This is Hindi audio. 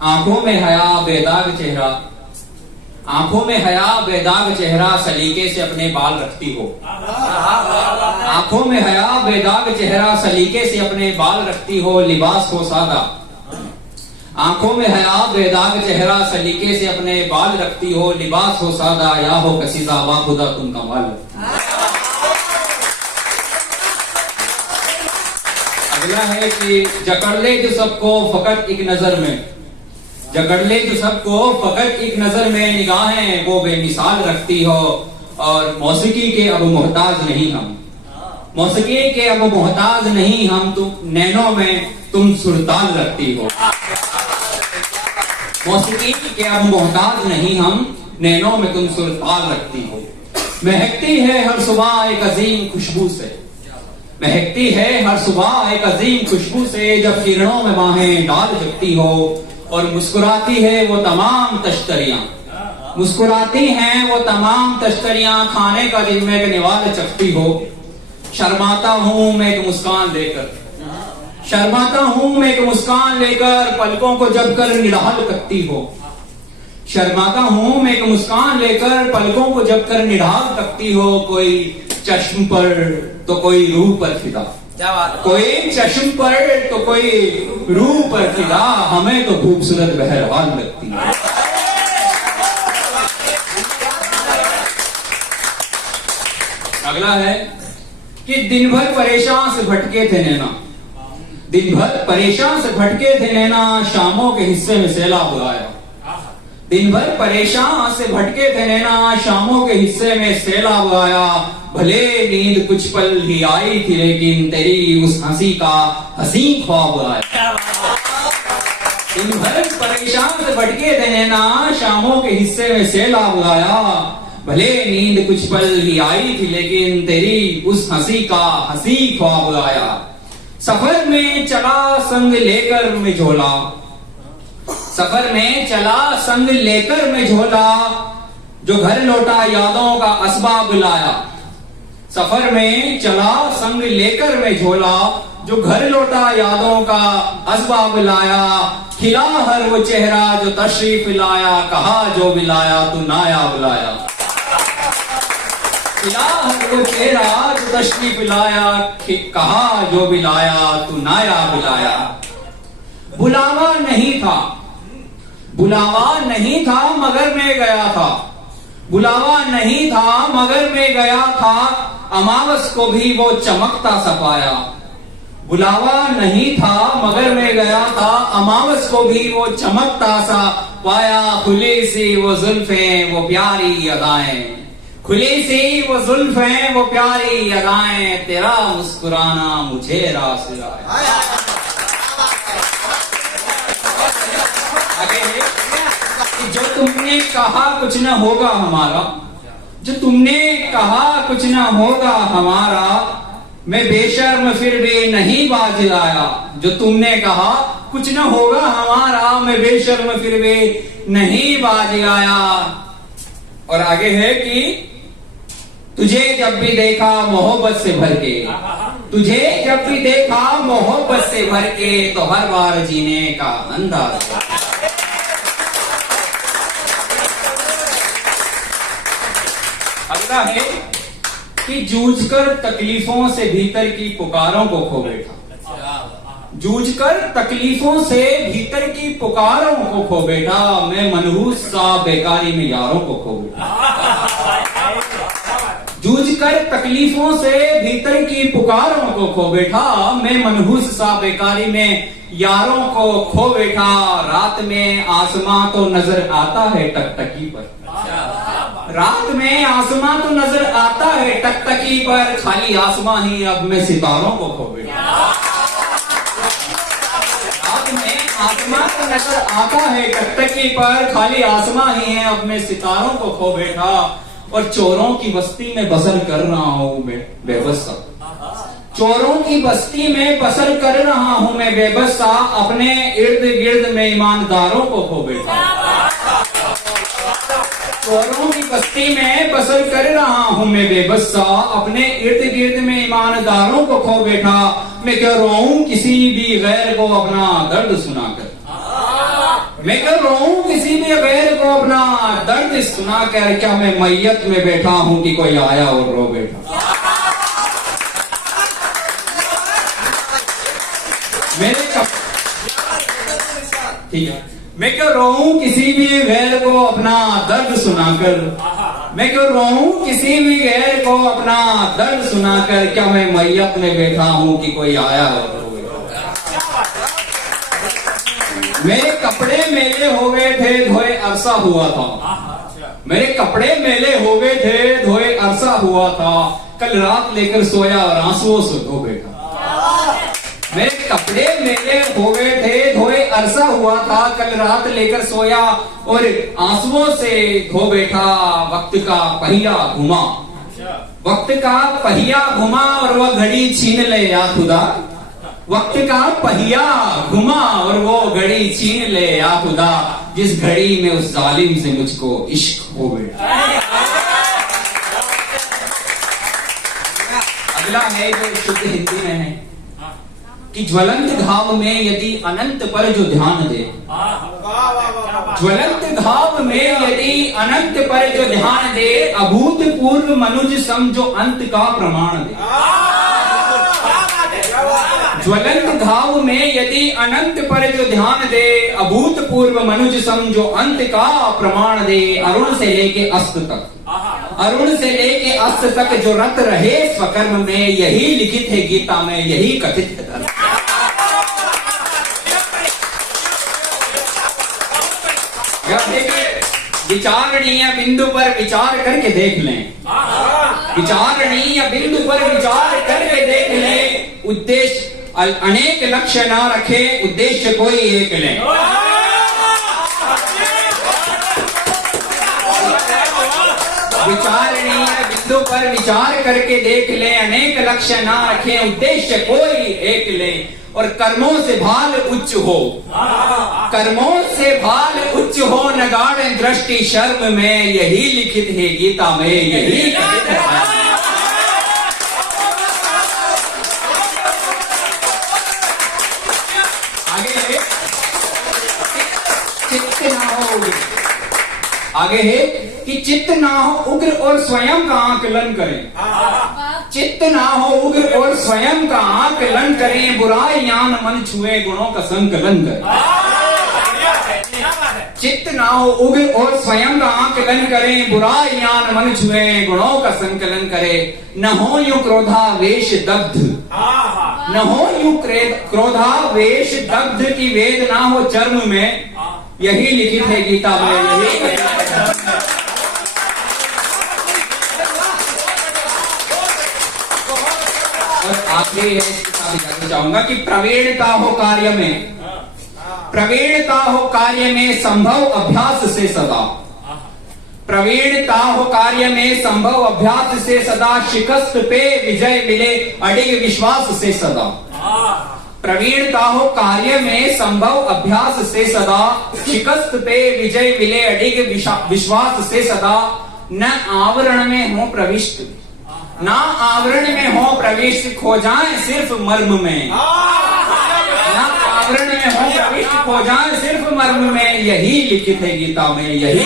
आंखों में हया बेदाग चेहरा, आंखों में हया बेदाग चेहरा, सलीके से अपने बाल रखती हो। आंखों में हया बेदाग चेहरा, सलीके से अपने बाल रखती हो, लिबास हो सादा। आंखों में हया बेदाग चेहरा, सलीके से अपने बाल रखती हो, लिबास हो सादा, या हो कसीदा वा खुदा तुम कमाल। अगला है कि जकड़ ले जो सबको फकत एक नजर में, जकड़ ले जो सबको फकत एक नजर में, निगाहें वो बेमिसाल रखती हो, और मौसीकी के अब मोहताज नहीं हम, मौसीकी के अब मोहताज नहीं हम, तुम नैनों में तुम सुरताल रखती हो। मौसीकी के अब मोहताज नहीं हम, नैनों में तुम सुरताल रखती हो। महकती है हर सुबह एक अजीम खुशबू से, महकती है हर सुबह एक अजीम खुशबू से, जब किरणों में बाहें डाल जगती हो, और मुस्कुराती है वो तमाम तश्तरियां, मुस्कुराती हैं वो तमाम तश्तरियां, खाने का दिन में एक निवाल चखती हो। शर्माता हूं मैं एक मुस्कान लेकर, शर्माता हूं मैं एक मुस्कान लेकर, पलकों को जब कर निढाल करती हो। शर्माता हूं मैं एक मुस्कान लेकर, पलकों को जब कर निढाल करती हो। कोई चश्म पर तो कोई रूह पर फिदा, कोई चश्म पर तो कोई रूह पर फिदा, हमें तो खूबसूरत बहरहाल लगती है। अगला है कि दिन भर परेशान से भटके थे नैना, दिन भर परेशान से भटके थे नैना, शामों के हिस्से में सैलाब आया। दिन भर परेशान से भटके थे नैना, शामों के हिस्से में सैलाब आया। भले नींद कुछ पल ही आई थी, लेकिन तेरी उस हंसी का हसीन ख्वाब आया। दिन भर परेशान से भटके थे नैना, शामों के हिस्से में सैलाब आया। भले नींद कुछ पल ही आई थी, लेकिन तेरी उस हंसी का हसी ख्वाब आया। सफर में चला संग लेकर मैं झोला, सफर में चला संग लेकर मैं झोला, जो घर लौटा यादों का असबाब लाया। सफर में चला संग लेकर मैं झोला, जो घर लौटा यादों का असबाब लाया। खिला हर वो चेहरा जो तशरीफ लाया, कहा जो बिलाया तू नायाब लाया। खिला हर वो चेहरा जो तशरीफ लाया, कहा जो बिलाया तू नायाब लाया। बुलावा नहीं था, बुलावा नहीं था मगर मैं गया था, बुलावा नहीं था मगर मैं गया था। अमावस को भी वो चमकता सा पाया, बुलावा नहीं था मगर मैं गया था। अमावस को भी वो चमकता सा पाया। खुली सी वो जुल्फें वो प्यारी अदाएं, खुली सी वो जुल्फें वो प्यारी अदाएं, तेरा मुस्कुराना मुझे रास आया। जो तुमने कहा कुछ न होगा हमारा, जो तुमने कहा कुछ न होगा हमारा, मैं बेशर्म फिर भी नहीं बाज आया। जो तुमने कहा कुछ न होगा हमारा, मैं बेशर्म फिर भी नहीं बाज आया। और आगे है कि तुझे जब भी देखा मोहब्बत से भर के, तुझे जब भी देखा मोहब्बत से भर के, तो हर बार जीने का अंदाज। अगला है कि जूझकर तकलीफों से भीतर की पुकारों को खो बैठा, जूझकर तकलीफों से भीतर की पुकारों को खो बैठा। मैं मनहूस सा बेकारी में यारों को खो बैठा, जूझकर तकलीफों से भीतर की पुकारों को खो बैठा। मैं मनहूस सा बेकारी में यारों को खो बैठा। रात में आसमां तो नजर आता है टकटकी पर, रात में आसमां तो नजर आता है टकटकी पर, खाली आसमां ही अब मैं सितारों को खो बैठा। रात में आसमां तो नजर आता है टकटकी पर, खाली आसमां ही है अब मैं सितारों को खो बैठा। और चोरों की बस्ती में बसर कर रहा हूं मैं बेबसा, चोरों की बस्ती में बसर कर रहा हूं मैं बेबसा। अपने इर्द गिर्द में ईमानदारों को खो बैठा, चोरों की बस्ती में बसर कर रहा हूं मैं बेबसा। अपने इर्द गिर्द में ईमानदारों को खो बैठा। मैं क्या रोऊं किसी भी गैर को अपना दर्द सुनाकर, मैं क्यों रोऊं किसी भी गैर को अपना दर्द सुना कर, क्या मैं मैयत में बैठा हूं कि कोई आया और रो बैठा। ठीक है, मैं क्यों रोऊं किसी भी गैर को अपना दर्द सुनाकर, मैं क्यों रोऊं किसी भी गैर को अपना दर्द सुनाकर, क्या मैं मैयत में बैठा हूं कि कोई आया और रो बैठा। मेरे कपड़े मेले हो गए थे धोए अरसा हुआ था, मेरे कपड़े मेले हो गए थे धोए अरसा हुआ था, कल रात लेकर सोया और आंसुओं से धो बैठा। मेरे कपड़े मेले हो गए थे धोए अरसा हुआ था, कल रात लेकर सोया और आंसुओं से धो बैठा। वक्त का पहिया घुमा, वक्त का पहिया घुमा और वह घड़ी छीन ले या खुदा, वक्त का पहिया घुमा और वो घड़ी छीन ले या खुदा, जिस घड़ी में उस जालिम से मुझको इश्क हो बैठा। अगला है जो शुद्ध हिंदी में है कि ज्वलंत घाव में यदि अनंत पर जो ध्यान दे, ज्वलंत घाव में यदि अनंत पर जो ध्यान दे, अभूतपूर्व मनुज सम जो अंत का प्रमाण दे। ज्वलंत घाव में यदि अनंत पर जो ध्यान दे, अभूतपूर्व मनुज सम जो अंत का प्रमाण दे। अरुण से लेके अस्त तक, अरुण से लेके अस्त तक जो रत रहे स्वकर्म में, यही लिखित है गीता में, यही कथित है धर्म। विचारणीय बिंदु पर विचार करके देख लें, विचारणीय बिंदु पर विचार करके देख लें, उद्देश्य अनेक लक्ष्य ना रखे, उद्देश्य कोई एक लें। विचारणीय बिंदु पर विचार करके देख ले, अनेक लक्ष्य ना रखें, उद्देश्य कोई एक ले। और कर्मों से भाल उच्च हो, कर्मों से भाल उच्च हो, नगाड़ दृष्टि शर्म में, यही लिखित है गीता में, यही कथित है। आगे चित्त ना हो, आगे है कि चित्त ना हो उग्र और स्वयं का आकलन करें, चित्त ना हो उग्र और स्वयं का आकलन करें, बुराई ज्ञान मन छुए गुणों का संकलन करें। चित्त ना हो उग्र और स्वयं का आकलन करें, बुराई ज्ञान मन छुए गुणों का संकलन करें। न हो यूं क्रोधावेश दग्ध, न हो यूं क्रोधावेश दग्ध की वेद ना हो चर्म में, यही लिखित है गीता में, यही आखिरी है चाहूंगा कि प्रवीणता हो कार्य में, प्रवीणता हो कार्य में संभव अभ्यास से सदा, प्रवीणता हो कार्य में संभव अभ्यास से सदा, शिकस्त पे विजय मिले अडिग विश्वास से सदा। प्रवीणता हो कार्य में संभव अभ्यास से सदा, शिकस्त पे विजय मिले अडिग विश्वास से सदा। न आवरण में हो प्रविष्ट, ना आवरण में हो प्रविष्ट, खो जाए सिर्फ मर्म में, ना आवरण में हो प्रविष्ट, खो जाए सिर्फ मर्म में, यही लिखित है गीता में, यही